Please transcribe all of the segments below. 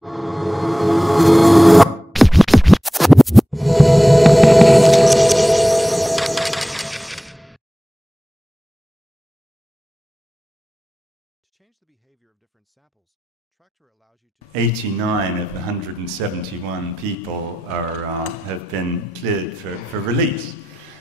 89 of the 171 people have been cleared for release.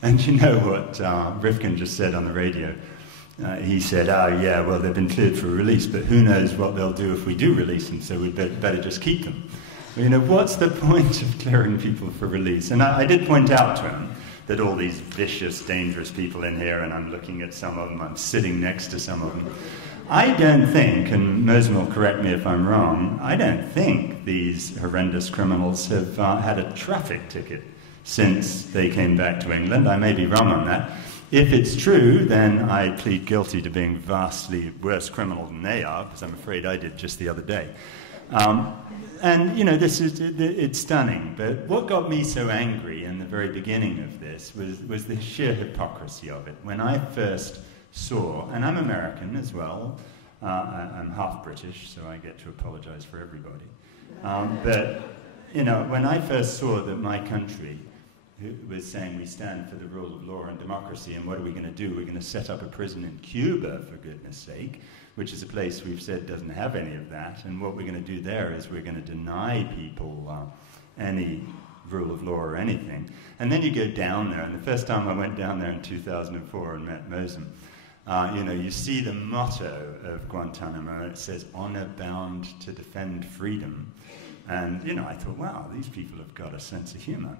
And you know what Rifkin just said on the radio? He said, oh yeah, well they've been cleared for release, but who knows what they'll do if we do release them, so we'd better just keep them. Well, you know, what's the point of clearing people for release? And I did point out to him that all these vicious, dangerous people in here, and I'm looking at some of them, I'm sitting next to some of them, I don't think, and Mosen will correct me if I'm wrong, I don't think these horrendous criminals have had a traffic ticket since they came back to England. I may be wrong on that. If it's true, then I plead guilty to being vastly worse criminal than they are, because I'm afraid I did just the other day. And, you know, it's stunning. But what got me so angry in the very beginning of this was the sheer hypocrisy of it. When I first saw, and I'm American as well, I'm half British, so I get to apologize for everybody. But, you know, when I first saw that my country was saying we stand for the rule of law and democracy, and what are we going to do? We're going to set up a prison in Cuba, for goodness sake, which is a place we've said doesn't have any of that, and what we're going to do there is we're going to deny people any rule of law or anything. And then you go down there, and the first time I went down there in 2004 and met Mosen, you know, you see the motto of Guantanamo, it says, honor bound to defend freedom. And, you know, I thought, wow, these people have got a sense of humor.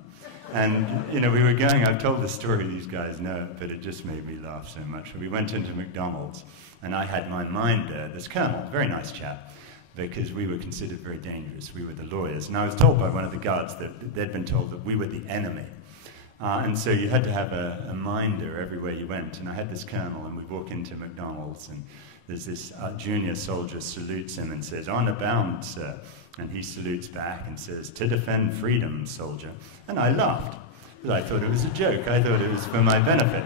And, you know, we were going, I've told the story, these guys know it, but it just made me laugh so much. We went into McDonald's, and I had my minder, this colonel, very nice chap, because we were considered very dangerous. We were the lawyers. And I was told by one of the guards that they'd been told that we were the enemy. And so you had to have a minder everywhere you went. And I had this colonel, and we walk into McDonald's, and there's this junior soldier salutes him and says, honor bound, sir. And he salutes back and says, to defend freedom, soldier. And I laughed, because I thought it was a joke. I thought it was for my benefit.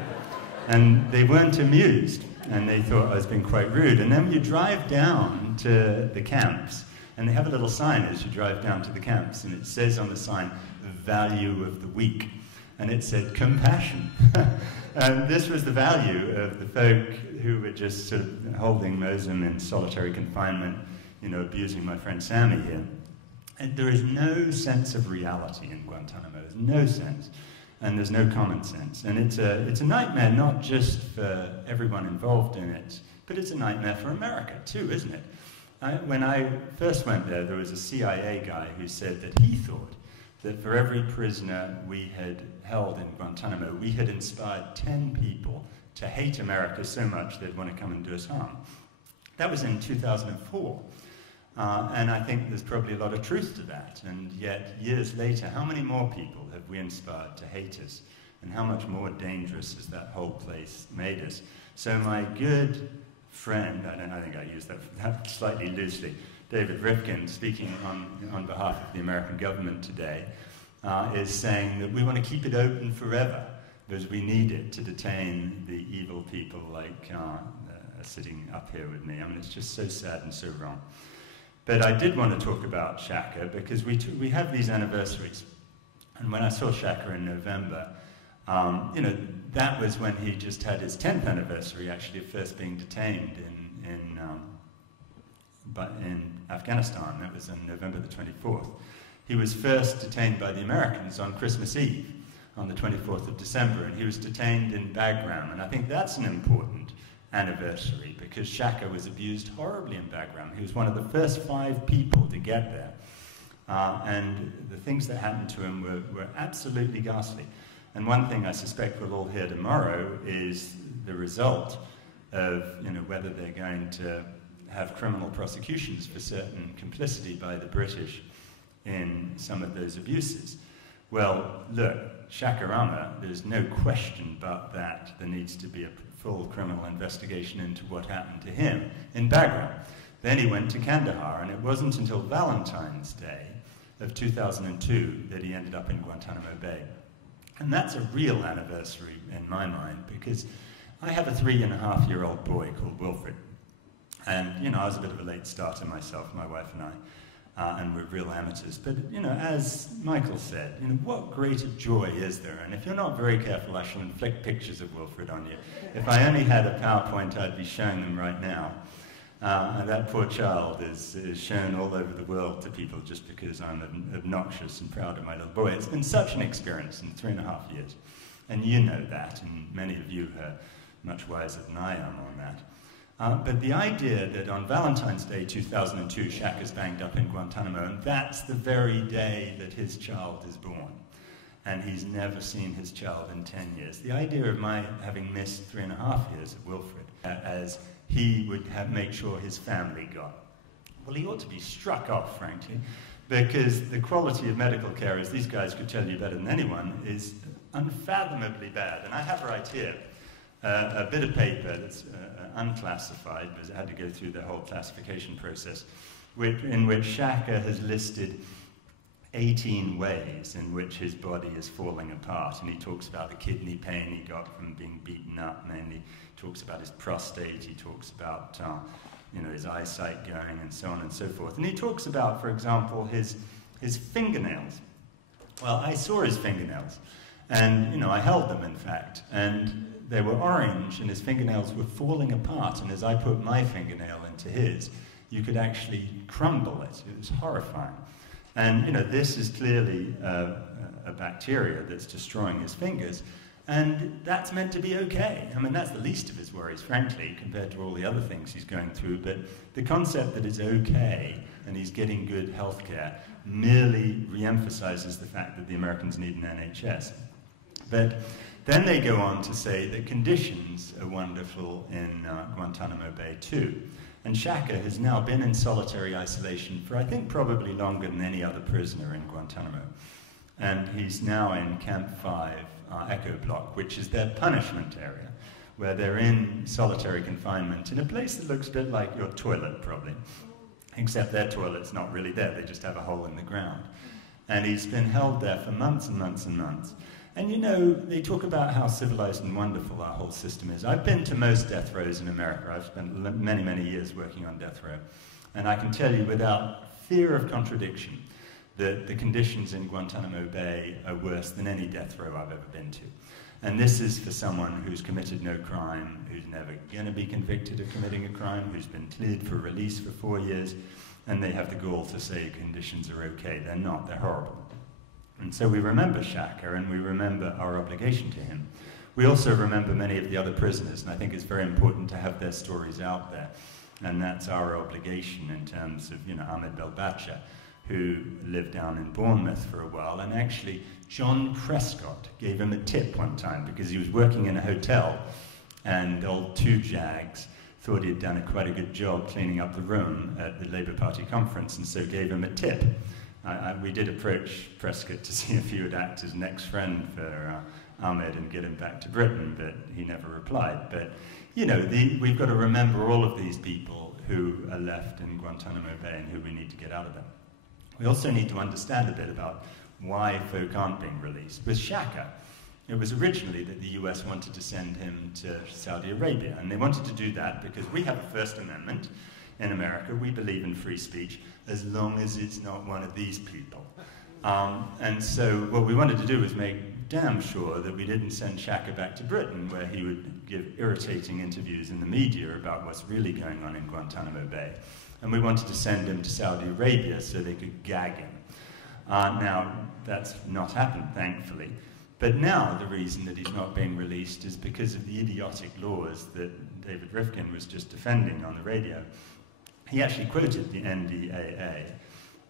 And they weren't amused, and they thought I was being quite rude. And then you drive down to the camps, and they have a little sign as you drive down to the camps, and it says on the sign, value of the week. And it said, compassion. And this was the value of the folk who were just sort of holding Mosen in solitary confinement, you know, abusing my friend Sammy here. And there is no sense of reality in Guantanamo. There's no sense. And there's no common sense. And it's a nightmare not just for everyone involved in it, but it's a nightmare for America too, isn't it? When I first went there, there was a CIA guy who said that he thought that for every prisoner we had held in Guantanamo, we had inspired 10 people to hate America so much they'd want to come and do us harm. That was in 2004. And I think there's probably a lot of truth to that. And yet, years later, how many more people have we inspired to hate us? And how much more dangerous has that whole place made us? So my good friend, I think I used that slightly loosely, David Rifkin, speaking on behalf of the American government today, is saying that we want to keep it open forever because we need it to detain the evil people like sitting up here with me. I mean, it's just so sad and so wrong. But I did want to talk about Shaka because we have these anniversaries. And when I saw Shaka in November, you know, that was when he just had his 10th anniversary, actually, of first being detained in Afghanistan. That was on November the 24th. He was first detained by the Americans on Christmas Eve, on the 24th of December, and he was detained in Bagram. And I think that's an important anniversary because Shaka was abused horribly in Bagram. He was one of the first 5 people to get there. And the things that happened to him were absolutely ghastly. And one thing I suspect we'll all hear tomorrow is the result of, you know, whether they're going to have criminal prosecutions for certain complicity by the British in some of those abuses. Well, look, Shakarama, there's no question but that there needs to be a full criminal investigation into what happened to him in Bagram. Then he went to Kandahar, and it wasn't until Valentine's Day of 2002 that he ended up in Guantanamo Bay. And that's a real anniversary in my mind, because I have a 3.5-year-old boy called Wilfred. And, you know, I was a bit of a late starter myself, my wife and and we're real amateurs. But, as Michael said, what greater joy is there? And if you're not very careful, I shall inflict pictures of Wilfred on you. If I only had a PowerPoint, I'd be showing them right now. And that poor child is shown all over the world to people just because I'm obnoxious and proud of my little boy. It's been such an experience in 3.5 years. And you know that, and many of you are much wiser than I am on that. But the idea that on Valentine's Day 2002, Shaka's banged up in Guantanamo, and that's the very day that his child is born, and he's never seen his child in 10 years. The idea of my having missed 3.5 years of Wilfred, as he would make sure his family got, well, he ought to be struck off, frankly, because the quality of medical care, as these guys could tell you better than anyone, is unfathomably bad. And I have right here a bit of paper that's unclassified, because it had to go through the whole classification process, in which Shaka has listed 18 ways in which his body is falling apart. And he talks about the kidney pain he got from being beaten up, mainly. He talks about his prostate, he talks about his eyesight going, and so on and so forth. And he talks about, for example, his fingernails. Well, I saw his fingernails, and I held them, in fact, and they were orange, and his fingernails were falling apart, and as I put my fingernail into his, you could actually crumble it. It was horrifying. And, this is clearly a bacteria that's destroying his fingers, and that's meant to be okay. I mean, that's the least of his worries, frankly, compared to all the other things he's going through, but the concept that it's okay and he's getting good health care merely re-emphasizes the fact that the Americans need an NHS. But then they go on to say that conditions are wonderful in Guantanamo Bay too. And Shaka has now been in solitary isolation for, I think, probably longer than any other prisoner in Guantanamo. And he's now in Camp 5, Echo Block, which is their punishment area, where they're in solitary confinement in a place that looks a bit like your toilet, probably. Except their toilet's not really there, they just have a hole in the ground. And he's been held there for months and months and months. And they talk about how civilized and wonderful our whole system is. I've been to most death rows in America. I've spent many, many years working on death row. And I can tell you without fear of contradiction that the conditions in Guantanamo Bay are worse than any death row I've ever been to. And this is for someone who's committed no crime, who's never going to be convicted of committing a crime, who's been cleared for release for 4 years, and they have the gall to say conditions are okay. They're not, they're horrible. And so we remember Shaka, and we remember our obligation to him. We also remember many of the other prisoners, and I think it's very important to have their stories out there. And that's our obligation in terms of, Ahmed Belbacha, who lived down in Bournemouth for a while, and actually John Prescott gave him a tip one time because he was working in a hotel, and old Two Jags thought he'd done quite a good job cleaning up the room at the Labour Party conference, and so gave him a tip. We did approach Prescott to see if he would act as next friend for Ahmed and get him back to Britain, but he never replied. But, we've got to remember all of these people who are left in Guantanamo Bay and who we need to get out of them. We also need to understand a bit about why folk aren't being released. With Shaka, it was originally that the US wanted to send him to Saudi Arabia, and they wanted to do that because we have a First Amendment in America. We believe in free speech as long as it's not one of these people. And so what we wanted to do was make damn sure that we didn't send Shaka back to Britain, where he would give irritating interviews in the media about what's really going on in Guantanamo Bay. And we wanted to send him to Saudi Arabia so they could gag him. Now, that's not happened, thankfully. But now the reason that he's not being released is because of the idiotic laws that David Rifkin was just defending on the radio. He actually quoted the NDAA.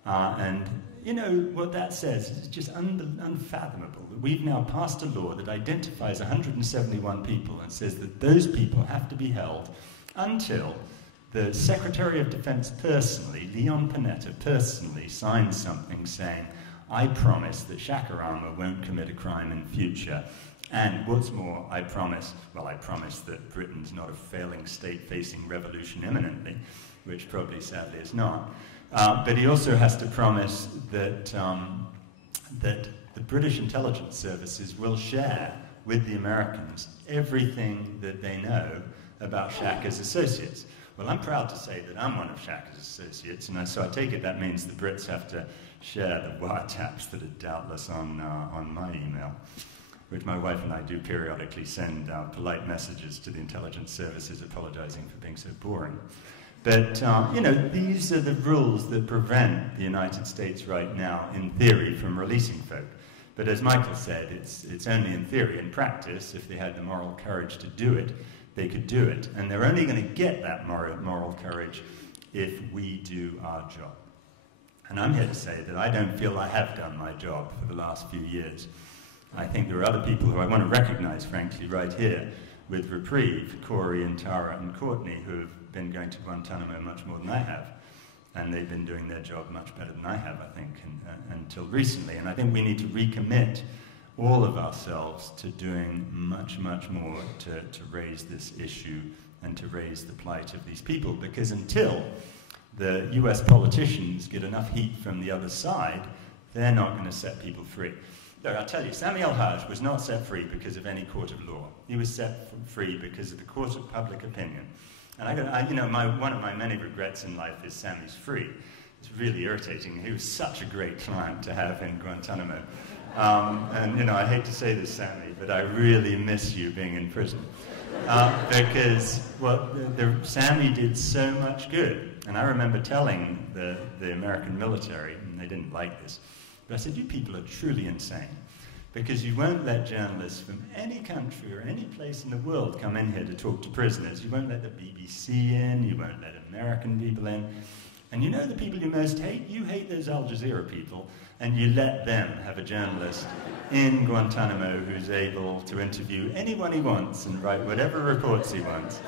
And what that says is just unfathomable. That we've now passed a law that identifies 171 people and says that those people have to be held until the Secretary of Defense personally, Leon Panetta personally, signs something saying, I promise that Shaka Rama won't commit a crime in future. And what's more, I promise that Britain's not a failing state facing revolution imminently, which probably sadly is not. But he also has to promise that, that the British intelligence services will share with the Americans everything that they know about Shaka's associates. Well, I'm proud to say that I'm one of Shaka's associates, and so I take it that means the Brits have to share the wiretaps that are doubtless on my email, which my wife and I do periodically send polite messages to the intelligence services apologizing for being so boring. But, you know, these are the rules that prevent the United States right now, in theory, from releasing folk. But as Michael said, it's only in theory. In practice, if they had the moral courage to do it, they could do it. And they're only going to get that moral courage if we do our job. And I'm here to say that I don't feel I have done my job for the last few years. I think there are other people who I want to recognize, frankly, right here, with Reprieve, Corey and Tara and Courtney, who have been going to Guantanamo much more than I have. And they've been doing their job much better than I have, I think, until recently. And I think we need to recommit all of ourselves to doing much, much more to raise this issue and to raise the plight of these people. Because until the US politicians get enough heat from the other side, they're not going to set people free. Look, I'll tell you, Sami El-Hajj was not set free because of any court of law. He was set free because of the court of public opinion. And you know, one of my many regrets in life is Sami's free. It's really irritating. He was such a great client to have in Guantanamo. And, you know, I hate to say this, Sami, but I really miss you being in prison. Because, well, Sami did so much good. And I remember telling the American military, and they didn't like this, but I said, you people are truly insane. Because you won't let journalists from any country or any place in the world come in here to talk to prisoners. You won't let the BBC in, you won't let American people in. And you know the people you most hate? You hate those Al Jazeera people, and you let them have a journalist in Guantanamo who's able to interview anyone he wants and write whatever reports he wants.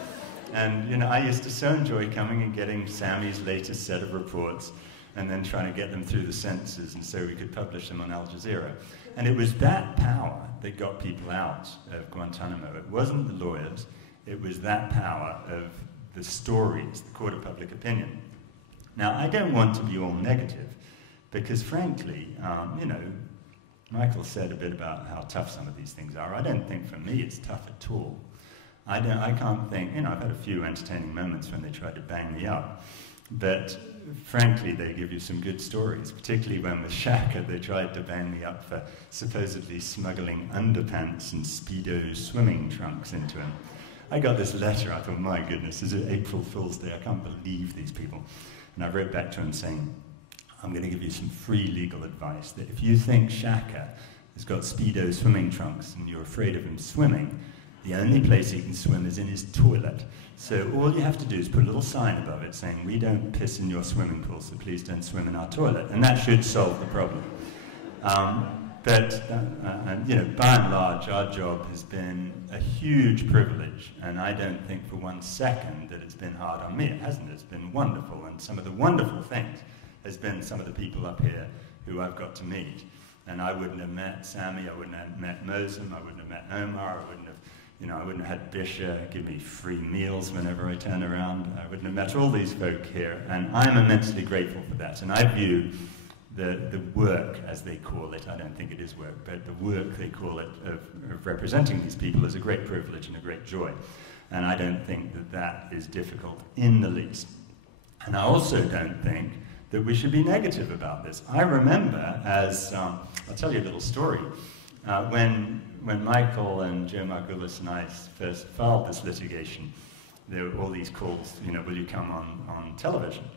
And, you know, I used to so enjoy coming and getting Sami's latest set of reports and then trying to get them through the censors and so we could publish them on Al Jazeera. And it was that power that got people out of Guantanamo. It wasn't the lawyers, it was that power of the stories, the court of public opinion. Now, I don't want to be all negative, because frankly, you know, Michael said a bit about how tough some of these things are. I don't think for me it's tough at all. I can't think, you know, I've had a few entertaining moments when they tried to bang me up, but frankly, they give you some good stories, particularly when with Shaka they tried to bang me up for supposedly smuggling underpants and Speedo swimming trunks into him. I got this letter, I thought, my goodness, is it April Fool's Day? I can't believe these people. And I wrote back to him saying, I'm going to give you some free legal advice, that if you think Shaka has got Speedo swimming trunks and you're afraid of him swimming, the only place he can swim is in his toilet. So all you have to do is put a little sign above it saying, we don't piss in your swimming pool, so please don't swim in our toilet. And that should solve the problem. You know, by and large, our job has been a huge privilege, and I don't think for one second that it's been hard on me. It hasn't. It's been wonderful, and some of the wonderful things has been some of the people up here who I've got to meet. And I wouldn't have met Sami, I wouldn't have met Mosem, I wouldn't have met Omar, I wouldn't have, you know, I wouldn't have had Bisha give me free meals whenever I turn around. I wouldn't have met all these folk here, and I'm immensely grateful for that. And I view the work, as they call it, I don't think it is work, but the work they call it of representing these people is a great privilege and a great joy. And I don't think that that is difficult in the least. And I also don't think that we should be negative about this. I remember, I'll tell you a little story, when Michael and Joe Margulis and I first filed this litigation, there were all these calls, you know, will you come on television?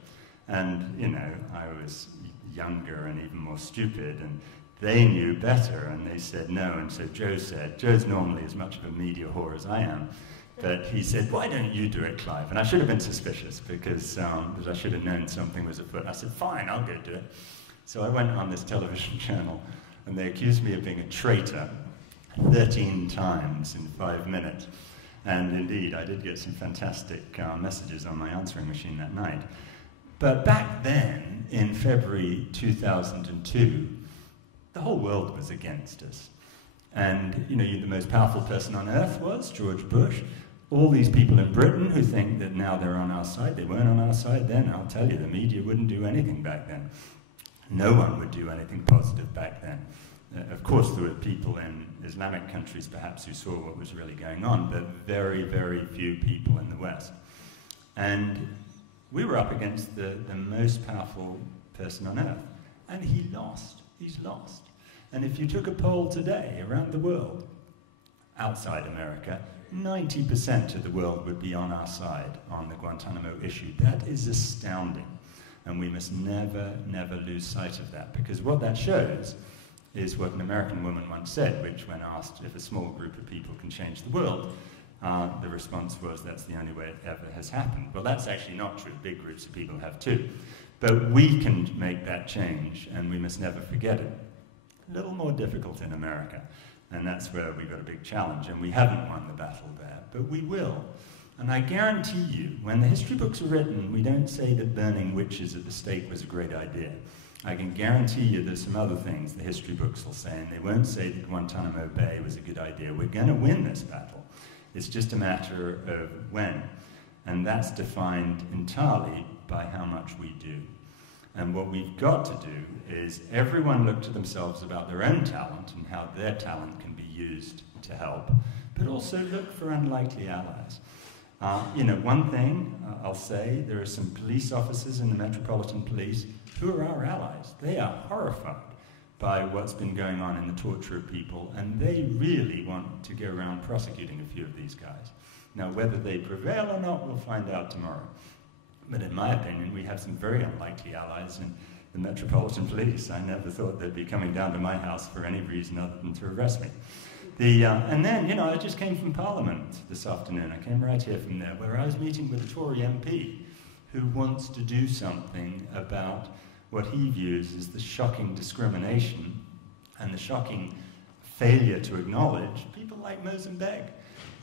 And, you know, I was younger and even more stupid, and they knew better, and they said no, and so Joe said, Joe's normally as much of a media whore as I am, but he said, why don't you do it, Clive? And I should have been suspicious, because I should have known something was afoot. I said, fine, I'll go do it. So I went on this television channel, and they accused me of being a traitor 13 times in 5 minutes. And indeed, I did get some fantastic messages on my answering machine that night. But back then, in February 2002, the whole world was against us. And, you know, the most powerful person on earth was George Bush. All these people in Britain who think that now they're on our side, they weren't on our side then. I'll tell you, the media wouldn't do anything back then. No one would do anything positive back then. Of course, there were people in Islamic countries, perhaps, who saw what was really going on, but very, very few people in the West. And we were up against the most powerful person on earth. And he lost. He's lost. And if you took a poll today around the world, outside America, 90% of the world would be on our side on the Guantanamo issue. That is astounding. And we must never, never lose sight of that, because what that shows is what an American woman once said, which when asked if a small group of people can change the world, the response was, that's the only way it ever has happened. Well, that's actually not true. Big groups of people have too. But we can make that change, and we must never forget it. A little more difficult in America, and that's where we've got a big challenge, and we haven't won the battle there, but we will. And I guarantee you, when the history books are written, we don't say that burning witches at the stake was a great idea. I can guarantee you there's some other things the history books will say, and they won't say that Guantanamo Bay was a good idea. We're going to win this battle. It's just a matter of when. And that's defined entirely by how much we do. And what we've got to do is everyone look to themselves about their own talent and how their talent can be used to help, but also look for unlikely allies. One thing I'll say, there are some police officers in the Metropolitan Police who are our allies. They are horrified by what's been going on in the torture of people, and they really want to go around prosecuting a few of these guys. Now, whether they prevail or not, we'll find out tomorrow. But in my opinion, we have some very unlikely allies in the Metropolitan Police. I never thought they'd be coming down to my house for any reason other than to arrest me. And then, I just came from Parliament this afternoon. I came right here from there, where I was meeting with a Tory MP who wants to do something about what he views as the shocking discrimination and the shocking failure to acknowledge people like Mozambique.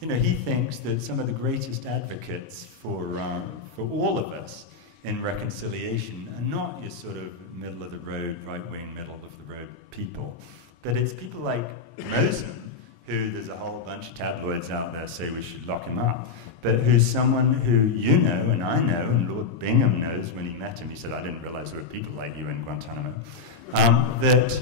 He thinks that some of the greatest advocates for all of us in reconciliation are not your sort of middle-of-the-road, right-wing, middle-of-the-road people, but it's people like Mozambique, who there's a whole bunch of tabloids out there say we should lock him up, but who's someone who you know and I know, and Lord Bingham knows when he met him. He said, I didn't realize there were people like you in Guantanamo, that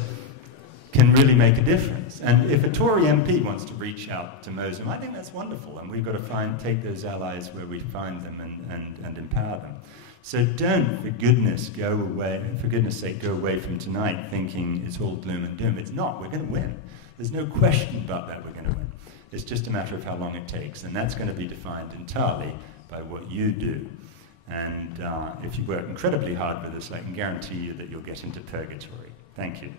can really make a difference. And if a Tory MP wants to reach out to Mozambique, I think that's wonderful, and we've got to take those allies where we find them and empower them. So don't, for goodness sake, go away from tonight thinking it's all gloom and doom. It's not. We're going to win. There's no question about that. We're going to win. It's just a matter of how long it takes, and that's going to be defined entirely by what you do. And if you work incredibly hard with this, I can guarantee you that you'll get into purgatory. Thank you.